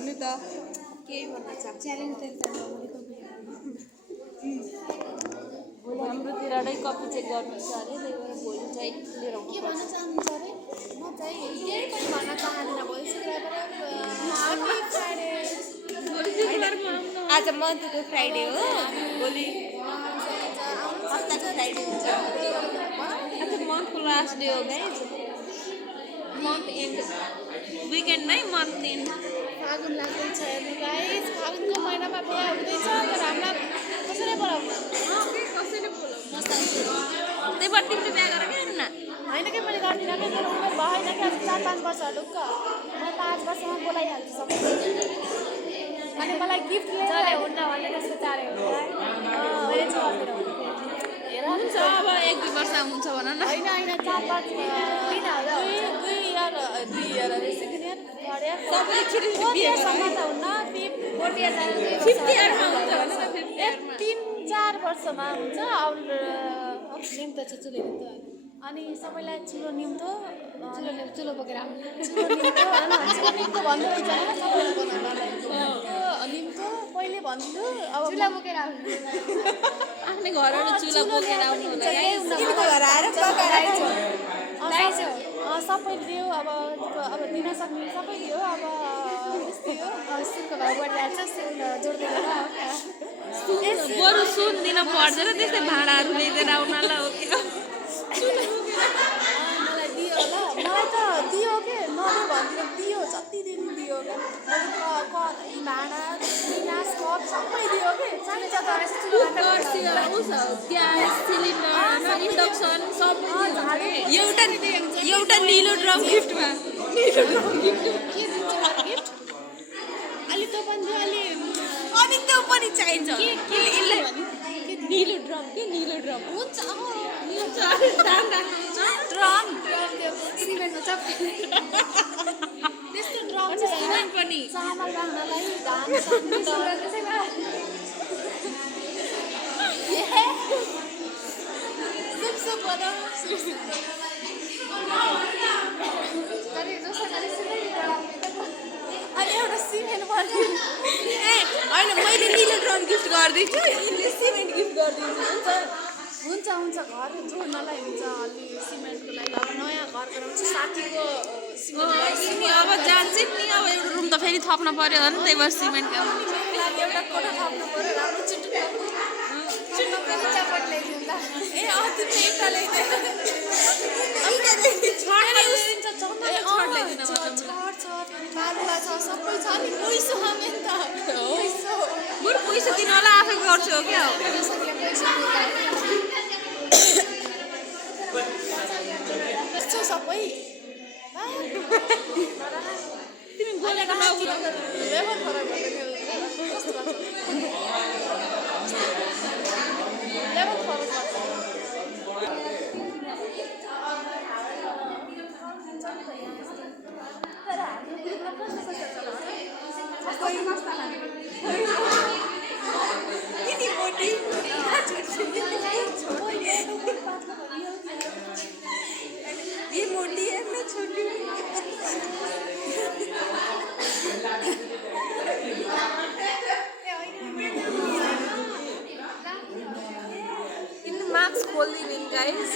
भन्नु त केही भन्न चाहन्छु च्यालेन्ज हाम्रोतिरबाटै कपी चेक गर्नु छ अरे त्यही भएर भोलि चाहिँ लिएर आउनु के भन्न चाहनुहुन्छ अरे म चाहिँ केही पनि भन्न चाहदिनँ भोलि शुक्रबार आज मन्थको फ्राइडे हो भोलि हप्ताको फ्राइडे हुन्छ आज मन्थको लास्ट डे हो गाइज मन्थ एन्ड विकेन्ड नै मन्थ एन्ड फागुन लाग्दैछ हेर्नु गाइस फागुनको महिनामा बिहा हुँदैछ तर हामीलाई कसैले बोलाउनु त्यही भएर तिमीले बिहा गर क्या न होइन कि मैले गर्दिनँ कि मेरो उमेर भएन कि अब 4-5 वर्ष ढुक्क म 5 वर्षमा बोलाइहाल्छु सबै अनि मलाई गिफ्ट लिएर हुन्न भने त्यसको चाँडै हुन्छ अब 1-2 वर्ष हुन्छ भन न होइन 4-5 दुई year second year third year सबैले छिटो फोर्थ इयरसम्म त हुन्न फोर्थ इयर जानु 5th इयरमा हुन्छ भन न 5th इयरमा 3-4 वर्षमा हुन्छ निम्तो छ चुलो निम्तो अनि सबैलाई चुलो निम्तो चुलो बोकेर चुलो निम्तो होइन चुलो निम्तो भन्नु हुन्छ होइन सबैलाई बनाउनलाई निम्तो पहिले भन्नु अब चुला बोकेर आफ्नै घरबाट चुला बोकेर आउनु होला घर आएर सबै दियो अब दिन सक्ने सबै दियो अब यस्तै हो सुनको घरबाट ल्याएको छ सुन जोड्दै बरु सुन दिन पर्दैन त्यस्तै भाँडाहरू लिएर आउनलाई हो कि मलाई दियो ल मलाई त दियो के नदियो भन्दिनँ दियो जति दिन दियो क्या भाँडा गिलास कप सबै दियो कि चाहिन्छ त ग्यास सिलिन्डर इन्डक्सन सब एउटा निलो ड्रम गिफ्टमा अलि त पनि दियो अनि त्यो पनि चाहिन्छ निलो ड्रम हुन्छ ड्रम त्यो सिमेन्टको छ त्यस्तो ड्रम सिमेन्ट पनि चामल राख्नलाई धान अनि एउटा सिमेन्ट पर्ने होइन मैले निलो ड्रम गिफ्ट गरिदिन्छु यिनले सिमेन्ट गिफ्ट गरिदिन्छु हुन्छ घर जोड्नलाई हुन्छ अलि सिमेन्टको लागि अब नयाँ घर बनाउँछु साथीको अब जान्छौँ नि अब एउटा रुम त फेरि थप्न पर्यो भने त्यही भएर सिमेन्ट लागि एउटा कोठा थप्नु पर्यो राम्रो चुटुक्क चपट ल्याइदिउँ ल ए तिमीले एउटा बालुवा छ सबै छ नि पैसा हामेन त बरु पैसा दिनलाई आफै गर्छु हो क्या सबै तिमी बोलेको ये मोटी है मैं छोटी हूँ इन मार्क्स खोल दी गाइस